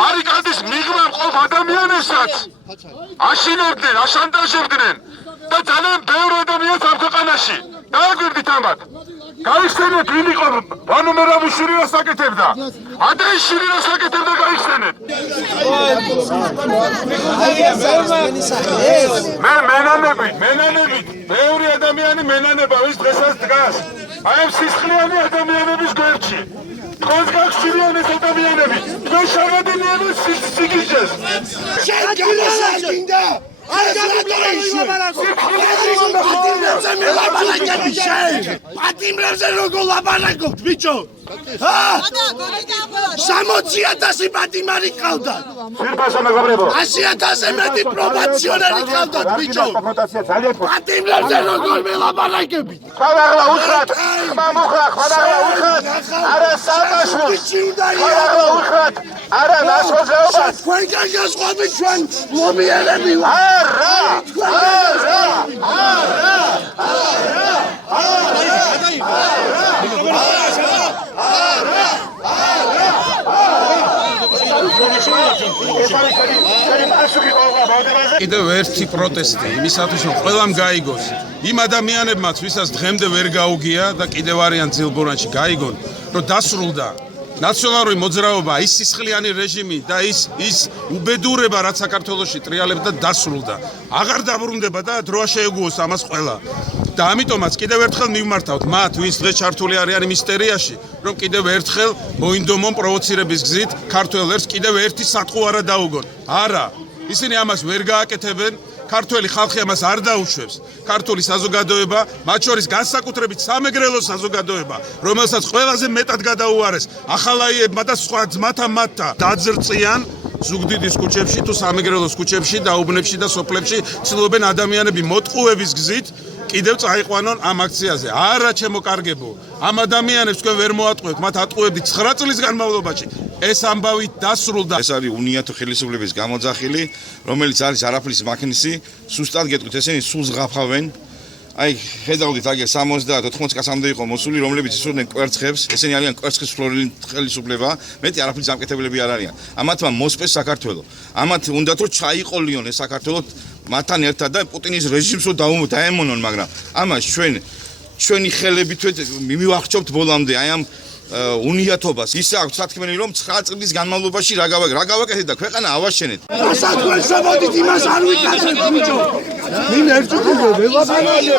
გარიგადის მიღმა მყოფ ადამიანებსაც აშინებდნენ, აშანტაჟებდნენ და ძალიან ბევრ ადამიანს ამ ქვეყანაში დააგვირდით ამათ. გაიხსენეთ ვინ იყო ბანო მერაბუშვილი რას აკეთებდა? ადრეიშვილი რას აკეთებდა გაიხსენეთ. მენანებით ბევრი ადამიანი მენანება ვის დღესაც დგას. აი ამ სისხლიანი ადამიანების გვერდში. Თქვენს გაგსწრიან ეს ადამიანები, თქვენ შევედინიებთ სიგიჟეს. შენ გამოსაგინდა! პატიმრებზე როგორ ლაბარაკობთ, ბიჭო? 60,000 პატიმარი ყავდათ. 100,000 მეტი პრობაციონერი ყავდათ, ბიჭო. პატიმრებზე როგორ მელაბარაკებით? ხალხლა უთხრათ, ხმა მოხრა, ხალხლა უთხრათ. არა საყაშმოს. ხალხლა უთხრათ, არა ნასვაზეობა. თქვენ გაგასხვავდით ჩვენ ლობიერები ვართ. კიდევ ერთი პროტესტი იმისათვის რომ ყველამ გაიგოს იმ ადამიანებმაც ვისაც დღემდე ვერ გაუგია და კიდევ არიან ძილბორანში გაიგონ რომ დასრულდა ნაციონალური მოძრაობა ის სისხლიანი რეჟიმი და ის უბედურება რაც საქართველოში ტრიალებდა დასრულდა აღარ დაბრუნდება და დროა შეეგუოს ამას ყველა და ამიტომაც კიდევ ერთხელ მივმართავთ მათ ვინც დღეს ჩართული არიან მისტერიაში რომ კიდევ ერთხელ მოინდომონ პროვოცირების გზით ქართველ ერს კიდევ ერთი სატყუ არა დაუგონ არა ისინი ამას ვერ გააკეთებენ ქართველი ხალხი ამას არ დაუშვებს ქართული საზოგადოება მათ შორის განსაკუთრებით სამეგრელო საზოგადოება რომელსაც ყველაზე მეტად გადაუარეს ახალაიებმა და სხვა ძმათა მათთა დაძრწიან ზუგდიდის ქუჩებში თუ სამეგრელოს ქუჩებში და უბნებში და სოფლებში ცდილობენ ადამიანები მოტყუების გზით კიდევ წაიყვანონ ამ აქციაზე. არა ჩემო კარგებო, ამ ადამიანებს თქვენ ვერ მოატყუებთ, მათ ატყუებდით 9 წლის განმავლობაში. ეს ამბავი დასრულდა. ეს არის უნიათო ხელისუფლების გამოძახილი, რომელიც არის არაფრის მაქნისი, სუსტად გეტყვით, ესენი სულს ღაფავენ. აი, ხედავდით აგერ 70-80 კაცამდე იყო მოსული, რომლებიც ისურვდნენ კვერცხებს, ესენი არიან კვერცხის ფლორელი ხელისუფლება, მეტი არაფრის დამკეთებლები არ არიან. ამათმა მოსპეს საქართველო. ამათ უნდათ რომ ჩაიყოლიონ ეს საქართველო მათთან ერთად და პუტინის რეჟიმს დაემონონ, მაგრამ ამას ჩვენი ხელებით მივახჩობთ ბოლომდე აი ამ უნიათობას. ისე აქვს სათქმელი რომ 9 წლის განმავლობაში რა გავაკეთეთ და ქვეყანა ავაშენეთ. რასაც თქვენ შემოდით იმას არ ვიკეთებთ, ბიჭო. ვინ ერთუქიდე ველაბანალია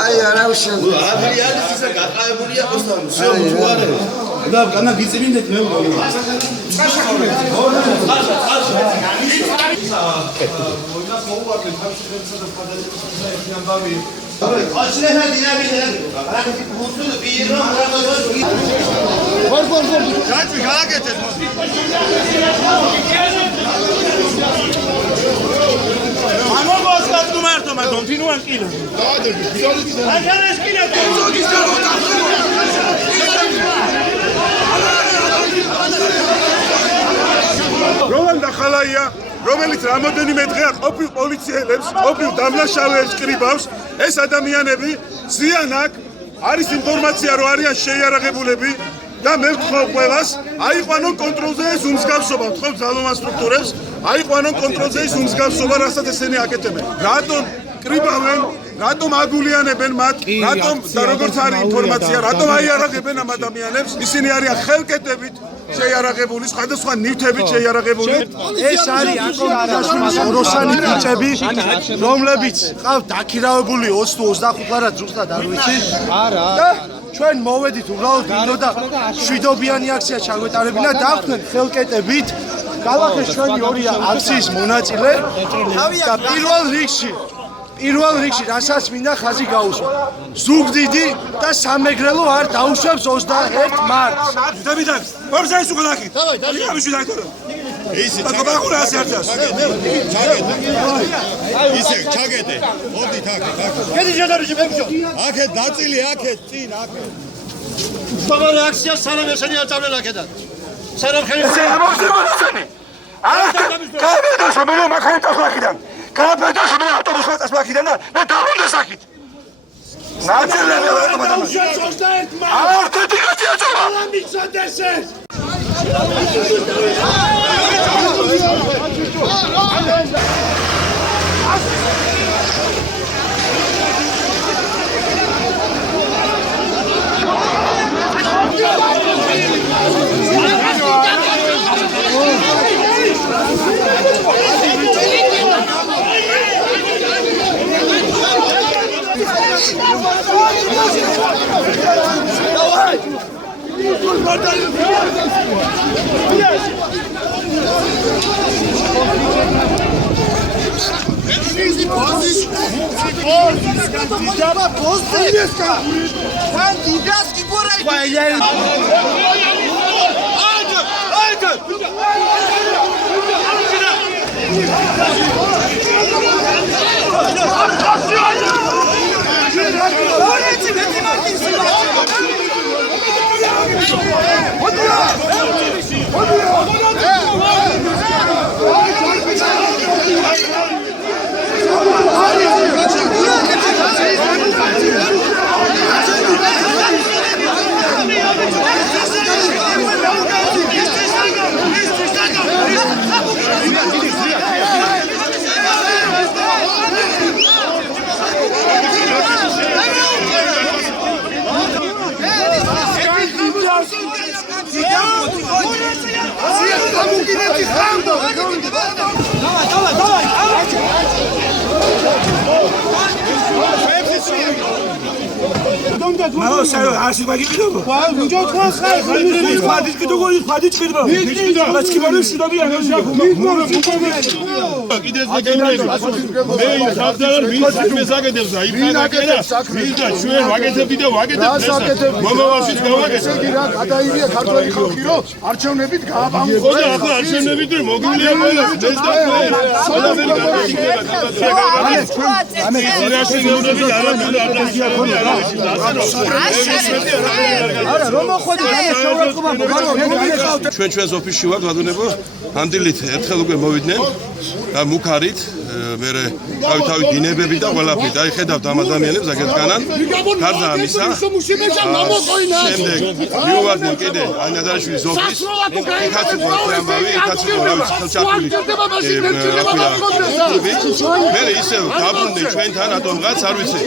აი არავინ აბრი არის ისა გაყაებულია ხოსთან всё მუარე და განა გიწმინდეთ მე როლანდ ახალაია, რომელიც რამოდენიმე დღეა ყოფილ პოლიციელებს, ყოფილ დამნაშავეებს კრიბავს, ეს ადამიანები ზიან აქ, არის ინფორმაცია, რომ არიან შეიარაღებულები და მე ვთხოვ ყველას, აიყვანონ კონტროლზე ეს უმსგავსობა, ვთხოვ ძალოვან სტრუქტურებს, აიყვანონ კონტროლზე ეს უმსგავსობა, რასაც ესენი აკეთებენ. რატომ კრიბავენ? რატომ აგულიანებენ მათ? რატომ და როგორც არის ინფორმაცია, რატომ აიარაღებენ ამ ადამიანებს? ისინი არიან ხელკეტებით შეიარაღებული, სხვადასხვა ნივთებით შეიარაღებული. ეს არის აკონტრასტის როსანი ბიჭები, რომლებიც ყავთ დაქირავებული 20-25 ლარად ზუსტად არ ვიცი. და ჩვენ მოვედით უბრალოდ მინდოდა შვიდობიანი აქცია ჩაგვეტარებინა, დავხდნენ ხელკეტებით. გავახეს ჩვენი ორი აქციის მონაწილე და პირველ რიგში რასაც მინდა ხაზი გაუსვა. ზუგდიდი და სამეგრელო არ დაუშვებს 21 მარტს. დავიდაკ, ორსაის უყდაკი. დავай, ამიში დაიტორო. ისე ჩაგეთე. ისე ჩაგეთე. მოდით აქეთ. კედი ჯადარიში მეგობრებო. აქეთ დაწილი, აქეთ, წინ, აქეთ. ბაბა რეაქცია სანამ ესენი არ წავლენ აქედან. სანამ ხელი შემოსწონი. კაბედაშო მე მაგხანტას ლაკიდან. კაბედაშო მე ავტობუსს ლაკიდან და მე დავრუნდა საკით. ნაცელები ავტომატად. აა კეთიკაცია ძობა. მიცოდეს ეს. გაგზავნოს. არჩევნებით გააბამო. ჩვენს ოფისში ვართ ვადუნებო ამდილით ერთხელ უკვე მოვიდნენ და მუქარით მე თავი დინებები და ყველაფერი და ხედავთ ამ ადამიანებს აქეთგანან გარდა ამისა შემდეგ მივუვარდნენ კიდე ანადარაშვილის ოფისს იქაც იყო ამბავი იქაც იყო რა ვიცი ხელჩართული მე ისევ დაბრუნდი ჩვენთან რატომღაც არ ვიცი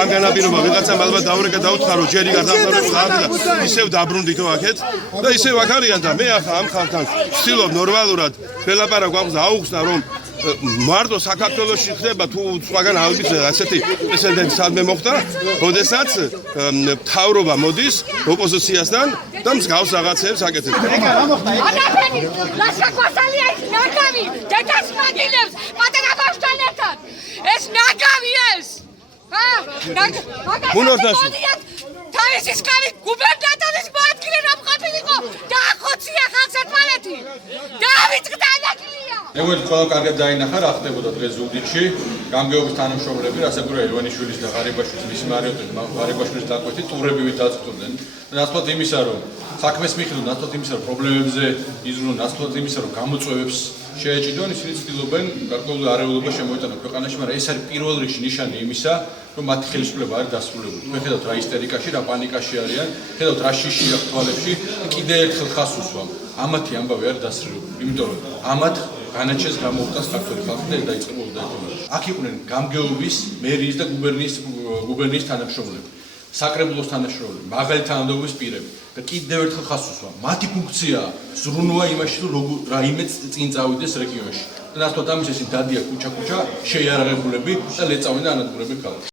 ამ განაპირობა ვიღაცამ ალბათ დაურეკა დაუთხარო ჯერი გადავწყვეტა და ისევ დაბრუნდითო აქეთ და ისევ აქ არიან და მე ახლა ამ ხალხთან ვცდილობ ნორმალურად ველაპარაკო აქვს აუხსნა რომ მარტო საქართველოში ხდება თუ სხვაგან არ ვიცი ასეთი პრეცედენტი სადმე მოხდა როდესაც მთავრობა მოდის ოპოზიციასთან და მსგავს რაღაცებს აკეთებს ადამიანი ლაშაკვასალია ის ნაგავი დედას მაგილებს პატარა ბავშვთან ერთად ეს ნაგავი ეს თავისი სკარი გუბერნატორის მოადგილე რომ ყოფილიყო დაახოცია ხალხს ერთმანეთი დაავიწყდა ანაკლია მეგობრებო, ყველა კარგად დაინახა რა ხდებოდა დღეს ზუგდიდში. გამგეობის თანამშრომლები, რასაკვირველია ელვანიშვილის და ღარიბაშვილის მისი მარიონეტი ღარიბაშვილის დაკვეთით ტურებივით დაწყდნენ. ნაცვლად იმისა, რომ საქმეს მიხედონ, ნაცვლად იმისა, რომ პრობლემებზე იზრუნონ, ნაცვლად იმისა, რომ გამოწვევებს შეეჭიდონ, ისინი ცდილობენ გარკვეული არეულობა შემოეტანონ ქვეყანაში, მაგრამ ეს არის პირველ რიგში ნიშანი იმისა, რომ მათი ხელისუფლება არის დასრულებული. თქვენ ხედავთ რა ისტერიკაში, რა პანიკაში არიან, ხედავთ რა შიშია თვალებში, კიდე ერთხელ ხას უსვამ. ამათი ამბავი არის დასრულებული, იმიტომ რომ ამათ განაჩენს გამოუხდა საქართველოს ხალხი და დაიწყო მოვიდაეთონა. აქ იყვნენ გამგეობის, მერიის და გუბერნიის თანამშრომლები, საკრებულოს თანამშრომლები, მაღალი თანამდებობის პირები და კიდევ ერთხელ ხას უსვამ. მათი ფუნქციაა ზრუნვა იმაში, რომ რაიმე წინ წავიდეს რეგიონში. და ნაცვლად ამის ისინი დადიან ქუჩა-ქუჩა, შეიარაღებულები და ლეწავენ და ანადგურებენ ქალაქს.